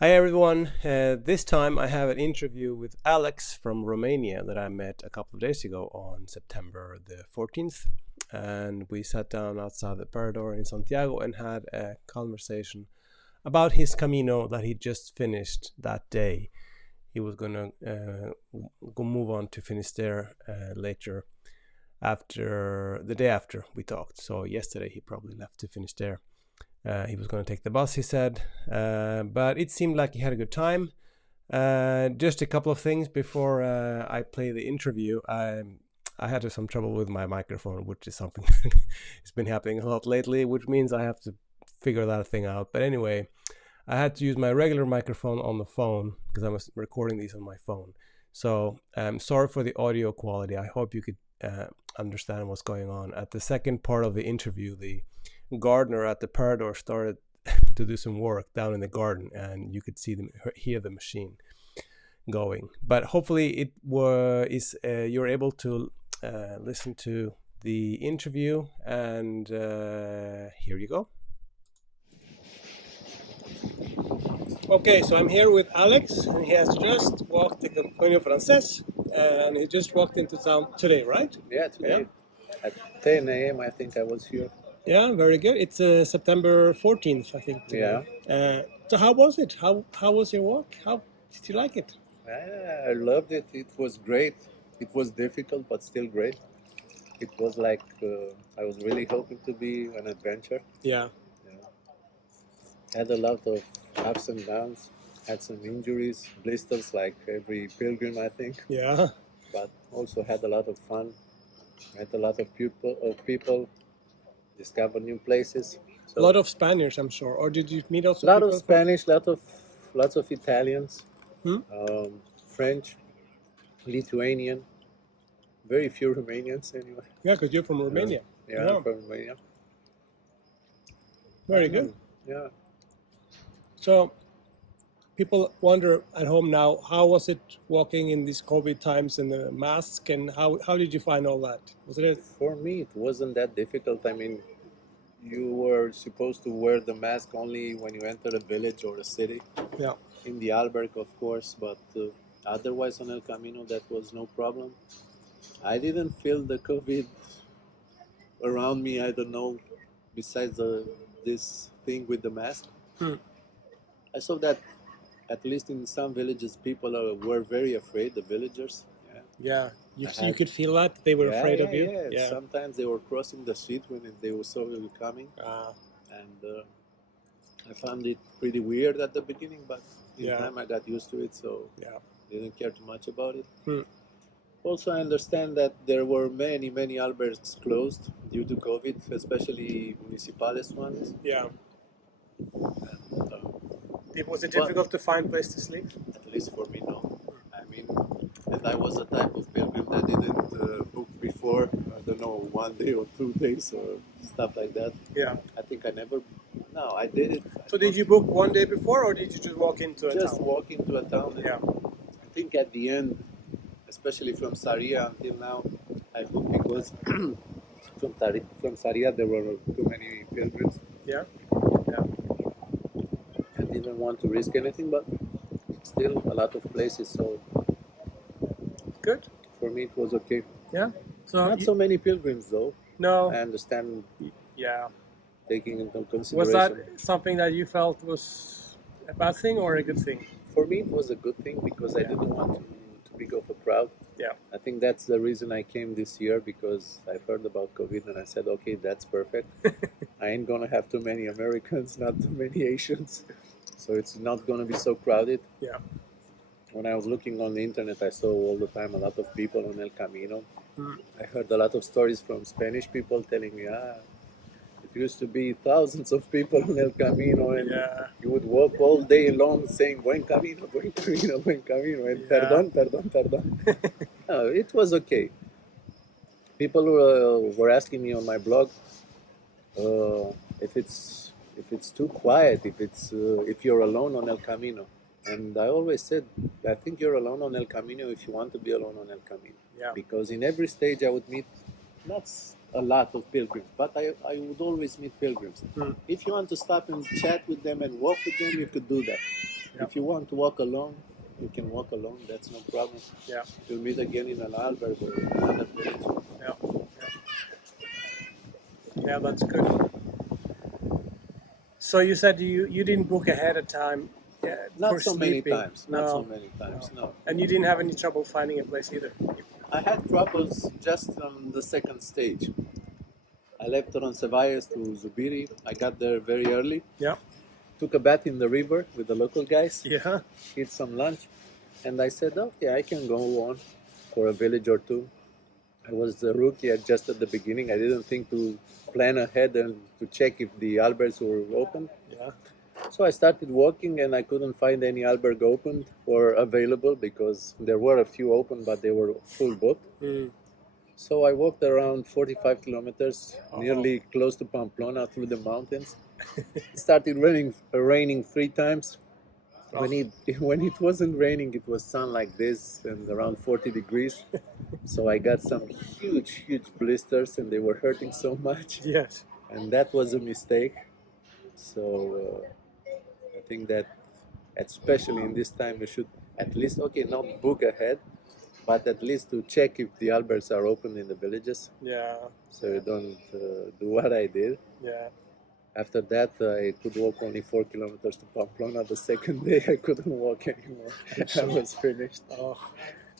Hi everyone. This time I have an interview with Alex from Romania that I met a couple of days ago on September the 14th. And we sat down outside the Parador in Santiago and had a conversation about his Camino that he just finished that day. He was going to go move on to Finisterre later after the day after we talked. So yesterday he probably left to Finisterre. He was going to take the bus, he said, but it seemed like he had a good time. Just a couple of things before I play the interview. I had some trouble with my microphone, which is something that's been happening a lot lately, which means I have to figure that thing out. But anyway, I had to use my regular microphone on the phone because I was recording these on my phone. So I'm sorry for the audio quality. I hope you could understand what's going on. At the second part of the interview, the gardener at the Parador started to do some work down in the garden, and you could hear the machine going. But hopefully, you're able to listen to the interview, and here you go. Okay, so I'm here with Alex, and he has just walked the Camino Frances, and he just walked into town today, right? Yeah, today at 10 a.m. I think I was here. Yeah, very good. It's September 14th, I think, today. So how was it? How was your walk? How did you like it? I loved it. It was great. It was difficult, but still great. It was like I was really hoping to be an adventure. Yeah. Had a lot of ups and downs. Had some injuries, blisters, like every pilgrim, I think. Yeah. But also had a lot of fun. Met a lot of people, discover new places. A lot of Spaniards, I'm sure. Or did you meet also A lot people of Spanish, lots of Italians, Hmm? French, Lithuanian. Very few Romanians anyway. Yeah, because you're from Romania. Yeah, Yeah. I'm from Romania. Very good. Yeah. So people wonder at home now, how was it walking in these COVID times and the mask, and how did you find all that? Was it For me, it wasn't that difficult. I mean, you were supposed to wear the mask only when you enter a village or a city. Yeah. In the albergue, of course, but otherwise on El Camino, that was no problem. I didn't feel the COVID around me. I don't know. Besides this thing with the mask, I saw that at least in some villages, people were very afraid. The villagers. Yeah. You could feel that they were afraid of you. Yeah. Sometimes they were crossing the street when they were saw you coming, and I found it pretty weird at the beginning, but in time I got used to it, so didn't care too much about it. Also, I understand that there were many albergues closed due to COVID, especially municipales ones. Yeah. And, Was it difficult to find place to sleep? At least for me, no. I mean, and I was a type of pilgrim that didn't book before, I don't know, 1 day or 2 days or stuff like that. Yeah. I think I never, no, I did it. So did you book 1 day before, or did you just walk into a Just town? walk into a town. Yeah. I think at the end, especially from Saria until now, I booked because from Saria there were too many pilgrims. Yeah. I didn't want to risk anything, but still a lot of places, so Good. for me it was okay. Yeah. So Not so many pilgrims though. No. I understand Yeah. taking into consideration. Was that something that you felt was a bad thing or a good thing? For me, it was a good thing because I didn't want to be of a crowd. Yeah. I think that's the reason I came this year, because I heard about COVID and I said, okay, that's perfect. I ain't gonna have too many Americans, not too many Asians, so it's not gonna be so crowded. Yeah. When I was looking on the internet, I saw all the time a lot of people on El Camino. I heard a lot of stories from Spanish people telling me, it used to be thousands of people on El Camino, and you would walk all day long saying, buen camino, buen camino, buen camino, and perdón. No, it was okay. People were asking me on my blog if it's too quiet, if you're alone on El Camino. And I always said, I think you're alone on El Camino if you want to be alone on El Camino. Yeah. Because in every stage I would meet not a lot of pilgrims, but I would always meet pilgrims. If you want to stop and chat with them and walk with them, you could do that. Yeah. If you want to walk alone, you can walk alone. That's no problem. Yeah. You'll meet again in an alberg or another village. Yeah. Yeah, that's good. So you said you didn't book ahead of time Not for so many sleeping. times. Not so No, many times. No. and you didn't have any trouble finding a place either. I had troubles just on the second stage. I left Roncesvalles to Zubiri. I got there very early. Yeah. Took a bath in the river with the local guys. Yeah. Eat some lunch, and I said, okay, I can go on for a village or two. I was a rookie just at the beginning. I didn't think to plan ahead and to check if the albergs were open. Yeah. So I started walking and I couldn't find any alberg open or available because there were a few open, but they were full booked. Mm. So I walked around 45 kilometers, nearly close to Pamplona through the mountains. It started raining 3 times. When it wasn't raining, it was sun like this and around 40 degrees. So I got some huge blisters and they were hurting so much. Yes. And that was a mistake. So I think that especially in this time you should at least, okay, not book ahead, but at least to check if the albergs are open in the villages. Yeah. So you don't do what I did. Yeah. After that, I could walk only 4 kilometers to Pamplona. The second day, I couldn't walk anymore. I was finished. Oh.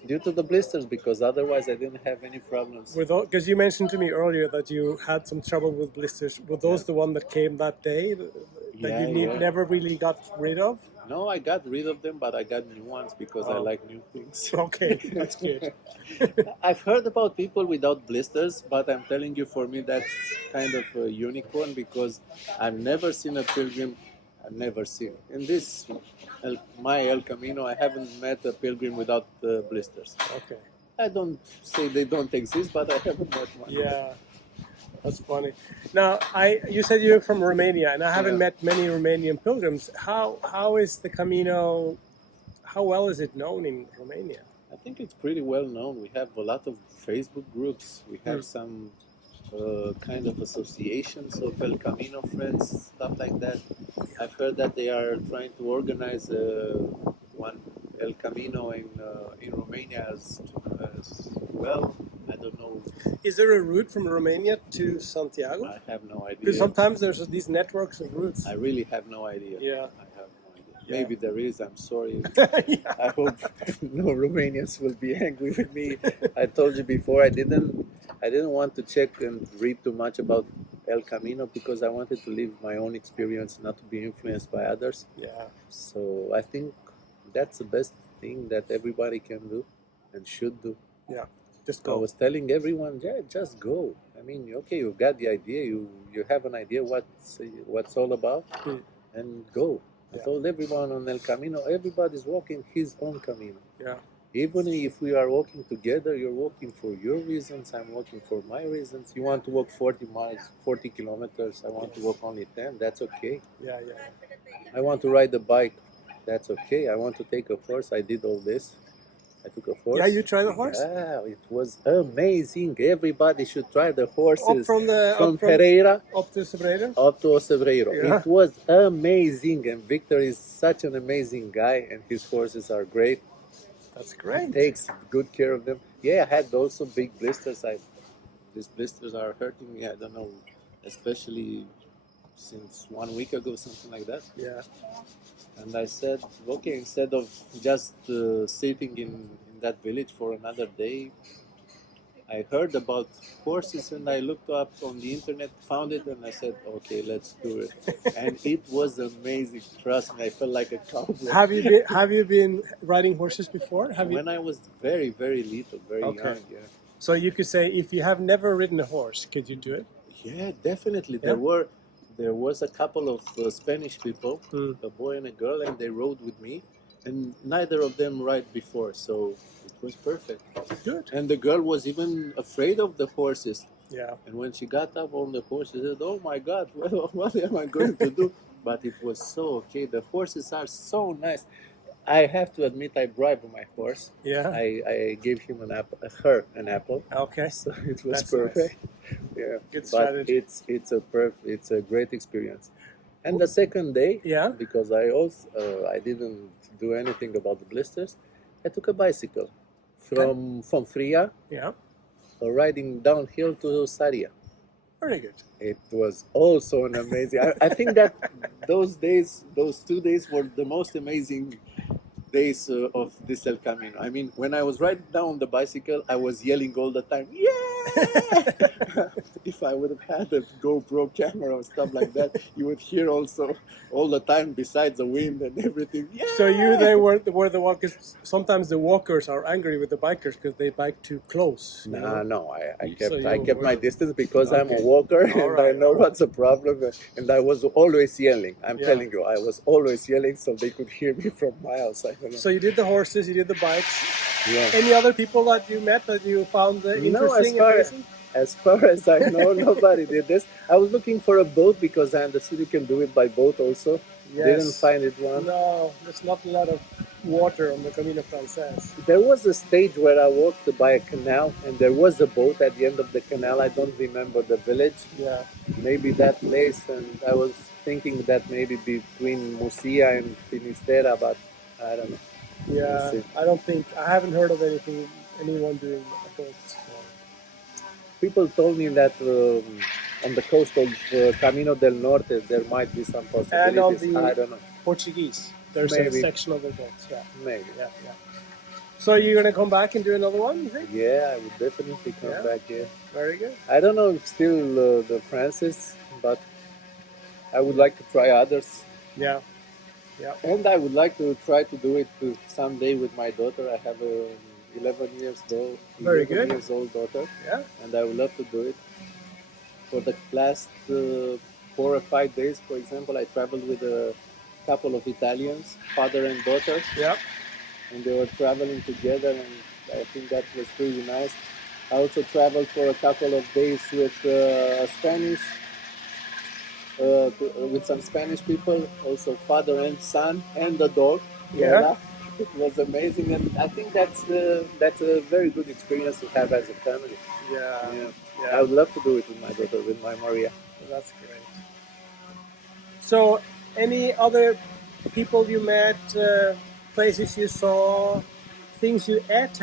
Due to the blisters, because otherwise I didn't have any problems. Because you mentioned to me earlier that you had some trouble with blisters. Were those the one that came that day that you never really got rid of? No, I got rid of them, but I got new ones because I like new things. Okay, that's good. I've heard about people without blisters, but I'm telling you, for me, that's kind of a unicorn because I've never seen a pilgrim. I've never seen in this my El Camino. I haven't met a pilgrim without blisters. Okay. I don't say they don't exist, but I haven't met one. Yeah, that's funny. Now, you said you're from Romania, and I haven't met many Romanian pilgrims. How is the Camino? How well is it known in Romania? I think it's pretty well known. We have a lot of Facebook groups. We have some kind of associations of El Camino friends, stuff like that. I've heard that they are trying to organize one El Camino in Romania as well. I don't know. Is there a route from Romania to Santiago? I have no idea. Because sometimes there's these networks of routes. I really have no idea. Yeah. I have no idea. Maybe there is. I'm sorry. Yeah. I hope no Romanians will be angry with me. I told you before I didn't want to check and read too much about El Camino because I wanted to live my own experience, not to be influenced by others. Yeah. So I think that's the best thing that everybody can do and should do. Yeah. Just go. I was telling everyone, just go. I mean, okay, you've got the idea, you have an idea what's all about, and go. I told everyone on El Camino, everybody's walking his own Camino. Yeah. Even if we are walking together, you're walking for your reasons, I'm walking for my reasons. You want to walk 40 miles, 40 kilometers, I want to walk only 10, that's okay. Yeah. I want to ride a bike, that's okay. I want to take a horse, I did all this. I took a horse. Yeah, you tried the horse? Yeah, it was amazing. Everybody should try the horses. From Pereira up to Sebreiro? Up to Sebreiro. Yeah. It was amazing. And Victor is such an amazing guy, and his horses are great. That's great. He takes good care of them. Yeah, I had also big blisters. These blisters are hurting me. I don't know, especially since 1 week ago, something like that. Yeah. And I said, okay, instead of just sitting in that village for another day, I heard about horses and I looked up on the internet, found it, and I said, okay, let's do it. And it was amazing. Trust me, I felt like a cowboy. Have you been riding horses before? When I was very, very little, very young, yeah. So you could say, if you have never ridden a horse, could you do it? Yeah, definitely. Yeah. There was a couple of Spanish people, a boy and a girl, and they rode with me, and neither of them ride before, so it was perfect. Good. And the girl was even afraid of the horses. Yeah. And when she got up on the horse, she said, "Oh my God, what am I going to do?" But it was so okay. The horses are so nice. I have to admit, I bribed my horse. Yeah. I gave him her an apple. Okay. So it was That's perfect. Nice. Yeah. Good strategy. But it's a great experience. And the second day, Yeah. because I didn't do anything about the blisters, I took a bicycle from Fria, Yeah. riding downhill to Saria. Very good. It was also an amazing. I think that those 2 days, were the most amazing days of this El Camino. I mean, when I was riding down the bicycle, I was yelling all the time, "Yeah!" If I would have had a GoPro camera or stuff like that, you would hear also all the time, besides the wind and everything. Yeah! So they were the walkers. Sometimes the walkers are angry with the bikers because they bike too close. No, So I you kept my were- distance because I'm a Okay. walker All and I right, know all right. what's the problem. And I was always yelling. I'm Yeah. telling you, I was always yelling so they could hear me from miles. I don't know. So you did the horses, you did the bikes. Yeah. Any other people that you met that you found No, interesting, amazing? as far as I know, nobody did this. I was looking for a boat because I understood you can do it by boat also. Didn't find it one. No, there's not a lot of water on the Camino Frances. There was a stage where I walked by a canal and there was a boat at the end of the canal. I don't remember the village. Yeah. Maybe that place, and I was thinking that maybe between Murcia and Finisterre, but I don't know. Yeah. We'll see. I haven't heard of anyone doing a boat. People told me that on the coast of Camino del Norte there might be some possibilities. And on the I don't know. Portuguese, there's Maybe. a section of the boats. Yeah. Maybe. Yeah. So you're gonna come back and do another one, you think? Yeah, I would definitely come back here. Very good. I don't know if still the Francis, but I would like to try others. Yeah. And I would like to try to do it someday with my daughter. I have a 11 years old, Very good. years old daughter, Yeah. and I would love to do it. For the last 4 or 5 days, for example, I traveled with a couple of Italians, father and daughter, Yeah. and they were traveling together, and I think that was pretty nice. I also traveled for a couple of days with with some Spanish people, also father and son, and the dog. Yeah. It was amazing, and I think that's a very good experience to have as a family. Yeah. I would love to do it with my daughter, with my Maria. That's great. So, any other people you met, places you saw, things you ate?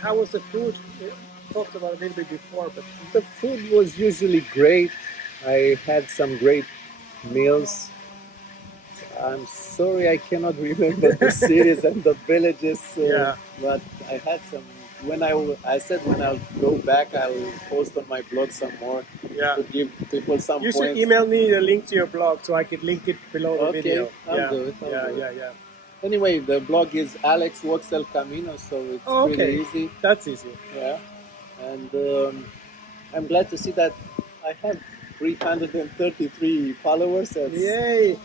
How was the food? You talked about it a little bit before, but The food was usually great. I had some great meals. I'm sorry I cannot remember the cities and the villages, Yeah. but I had some. I said when I'll go back, I'll post on my blog some more yeah. to give people some You should points. email me the link to your blog so I could link it below the Okay, video. I'll do it. I'll do it. Yeah. Anyway, the blog is Alex Walks El Camino, so it's pretty easy. That's easy. Yeah, and I'm glad to see that I have 333 followers. Yay!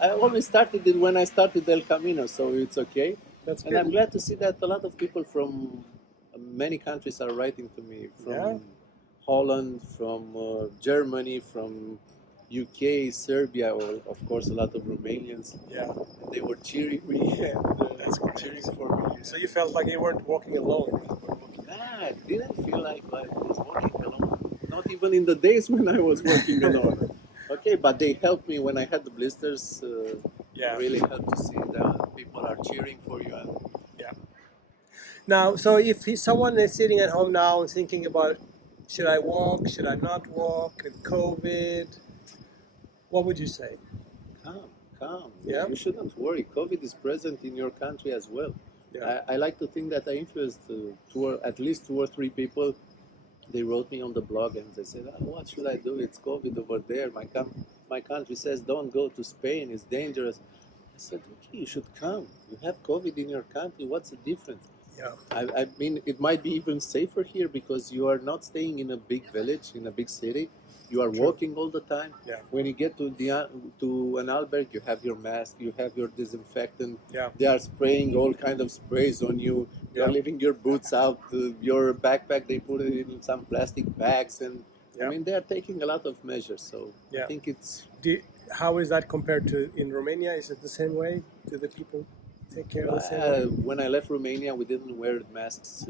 I always started it when I started El Camino, so it's okay. That's and good. I'm glad to see that a lot of people from many countries are writing to me, from Holland, from Germany, from UK, Serbia, or of course a lot of Romanians. Yeah. And they were cheering me and cheering for me. So you felt like you weren't walking alone. Nah, I didn't feel like I was walking alone. Not even in the days when I was walking alone. Okay, but they helped me when I had the blisters. Really helped to see that people are cheering for you. And Now, so if someone is sitting at home now and thinking about, should I walk, should I not walk, and COVID, what would you say? Calm. Yeah. You shouldn't worry. COVID is present in your country as well. Yeah. I like to think that I influenced at least 2 or 3 people. They wrote me on the blog and they said, what should I do? It's COVID over there. My country says don't go to Spain. It's dangerous. I said, okay, you should come. You have COVID in your country. What's the difference? Yeah. I mean, it might be even safer here because you are not staying in a big village, in a big city. You are walking all the time. Yeah. When you get to an albergue, you have your mask, you have your disinfectant. Yeah. They are spraying all kind of sprays on you. You are leaving your boots out, your backpack. They put it in some plastic bags, and I mean they are taking a lot of measures. So I think it's. How is that compared to in Romania? Is it the same way? Do the people take care of the same way? When I left Romania, we didn't wear masks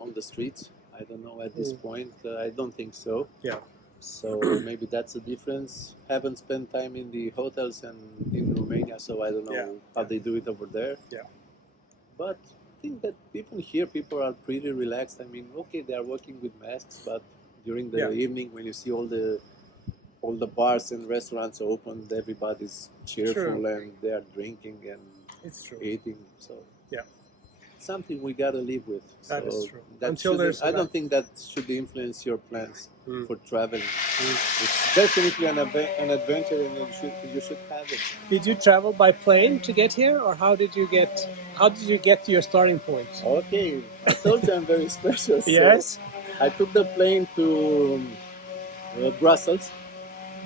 on the streets. I don't know at this point. I don't think so. Yeah. So maybe that's the difference. Haven't spent time in the hotels and in Romania, so I don't know Yeah, how yeah. they do it over there. Yeah. But I think that even here people are pretty relaxed. I mean, okay, they are working with masks, but during the Yeah. evening when you see all the bars and restaurants open, everybody's cheerful True. and they are drinking and It's true. eating. So Yeah, something we gotta live with. that is So true. that Until shouldn't. there's I like, don't think that should influence your plans Mm. for traveling. Mm. It's definitely an adventure, and you should have it. Did you travel by plane to get here, or how did you get to your starting point? Okay, I told you I'm very special. So Yes. I took the plane to Brussels.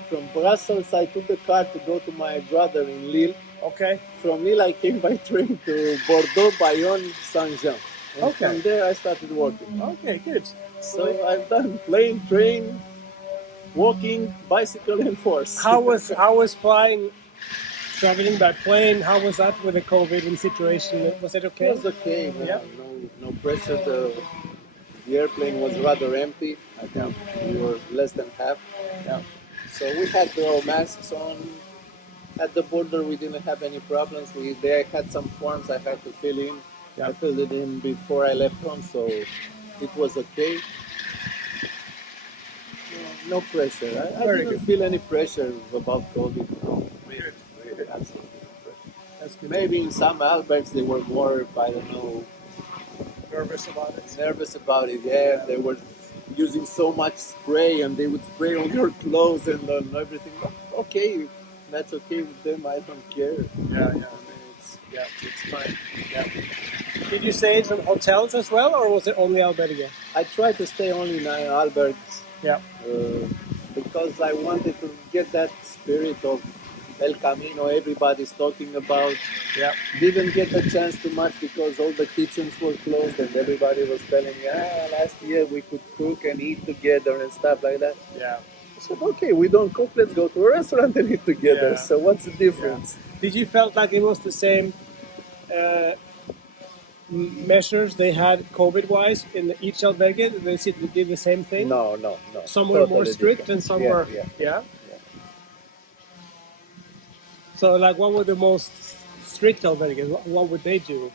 From Brussels, I took the car to go to my brother in Lille. Okay. From Lille, I came by train to Bordeaux, Bayonne, Saint-Jean. And Okay. from there, I started working. Okay. Good. So I've done plane, train, walking, bicycle, and horse. How was flying, traveling by plane? How was that with the COVID situation? Was it It okay? was okay, man. Yeah. No pressure. The airplane was rather empty. I think we were less than half. Yeah. So we had the masks on. At the border, we didn't have any problems. They had some forms I had to fill in. Yeah. I filled it in before I left home, so it was okay. No pressure. I Very didn't good. feel any pressure about COVID. No, really, absolutely no pressure. That's good. Maybe in some albergs they were more, I don't know, Nervous about it. nervous about it. Yeah, they were using so much spray and they would spray on your clothes and on everything. Okay, that's okay with them. I don't care. Yeah. It's fine. Yeah. Did you stay in some hotels as well, or was it only albergue? I tried to stay only in albergs Yeah. because I wanted to get that spirit of El Camino everybody's talking about. Yeah. Didn't get a chance too much because all the kitchens were closed and everybody was telling me, last year we could cook and eat together and stuff like that. Yeah. I said, okay, we don't cook, let's go to a restaurant and eat together. Yeah. So what's the difference? Did you felt like it was the same measures they had COVID-wise in each albergue? They did the same thing? No. Some were more Totally strict different. and some Yeah, were... Yeah? So, like, what were the most strict albergues? What would they do?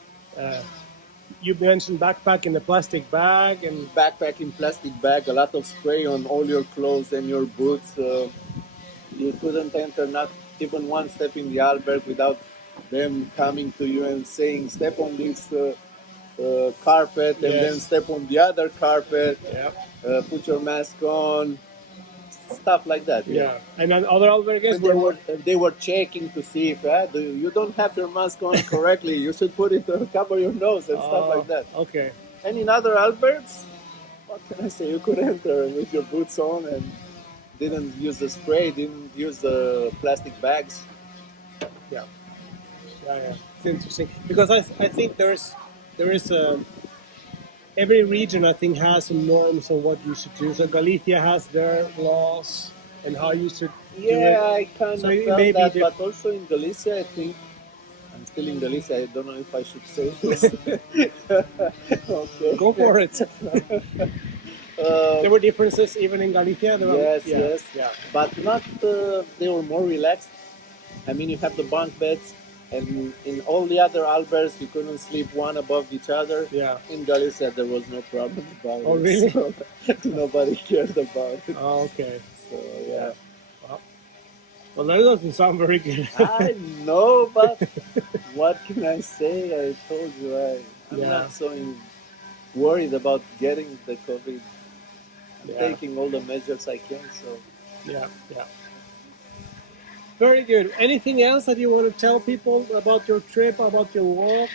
You mentioned backpack in the plastic bag and... Backpack in plastic bag, a lot of spray on all your clothes and your boots. You couldn't enter not even one step in the albergue without them coming to you and saying, step on this carpet and then step on the other carpet, put your mask on, stuff like that. Yeah. And then other albergues they were checking to see if you don't have your mask on correctly, you should put it to cover your nose and stuff like that. Okay. And in other albergs, what can I say? You could enter with your boots on and didn't use the spray, didn't use the plastic bags. Yeah. It's interesting because I think there is every region I think has some norms on what you should do. So Galicia has their laws and how you should do it. Yeah, I kind So of it felt may be that, but also in Galicia, I think I'm still in Galicia. I don't know if I should say this. Okay. Go for it. There were differences even in Galicia. Yes. But not. They were more relaxed. I mean, you have the bunk beds, and in all the other albergs, you couldn't sleep one above each other. Yeah. In Galicia, there was no problem about it. Oh, really? So nobody cared about it. Oh, okay. So yeah. Well, that doesn't sound very good. I know, but what can I say? I told you I'm not so worried about getting the COVID. I'm taking all the measures I can. So yeah. Very good. Anything else that you want to tell people about your trip, about your walk?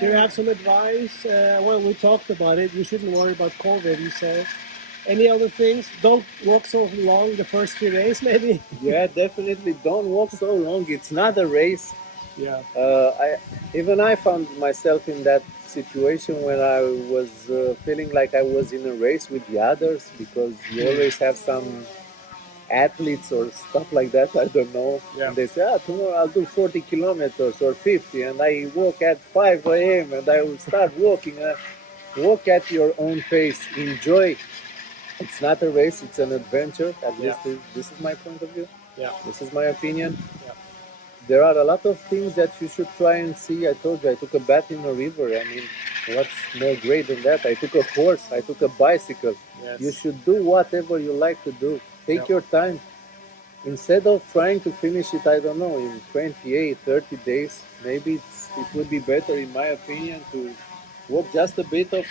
Do you have some advice? Well, we talked about it. You shouldn't worry about COVID, you said. Any other things? Don't walk so long the first few days, maybe? Yeah, definitely don't walk so long. It's not a race. Yeah. I found myself in that situation when I was feeling like I was in a race with the others because you always have some athletes or stuff like that. I don't know. Yeah. And they say, tomorrow I'll do 40 kilometers or 50 and I walk at 5 a.m. and I will start walking. Walk at your own pace. Enjoy It's not a race; it's an adventure. At Yeah. least this is my point of view. Yeah. This is my opinion. Yeah. There are a lot of things that you should try and see. I told you I took a bath in a river. I mean, what's more great than that? I took a horse. I took a bicycle. Yes. You should do whatever you like to do. Take Yeah. your time. Instead of trying to finish it, I don't know, in 28, 30 days, maybe it would be better, in my opinion, to walk just a bit of,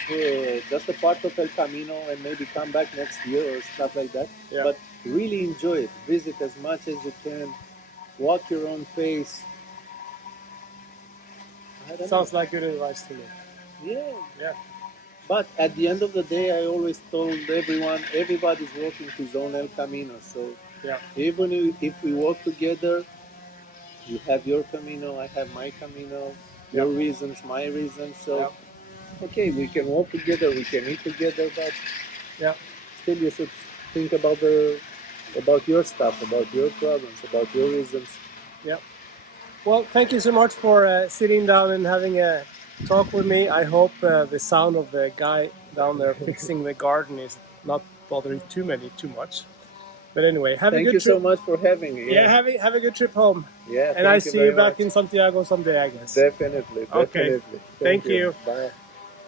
just a part of El Camino and maybe come back next year or stuff like that. Yeah. But really enjoy it. Visit as much as you can. Walk your own pace. I don't Sounds know. like good advice to me. Yeah. Yeah. But at the end of the day, I always told everyone, everybody's walking his own El Camino. So Yeah. even if we walk together, you have your Camino, I have my Camino, your Yeah. reasons, my reasons. So, Yeah. okay, we can walk together, we can eat together, but Yeah. still you should think about your stuff, about your problems, about your reasons. Yeah. Well, thank you so much for sitting down and having a talk with me. I hope the sound of the guy down there fixing the garden is not bothering too much. But anyway, have a Thank good you so trip. much for having me. Yeah, have a good trip home. Yeah, And I thank you see you very back much. in Santiago someday, I guess. Definitely, Okay. definitely. Thank you. Bye.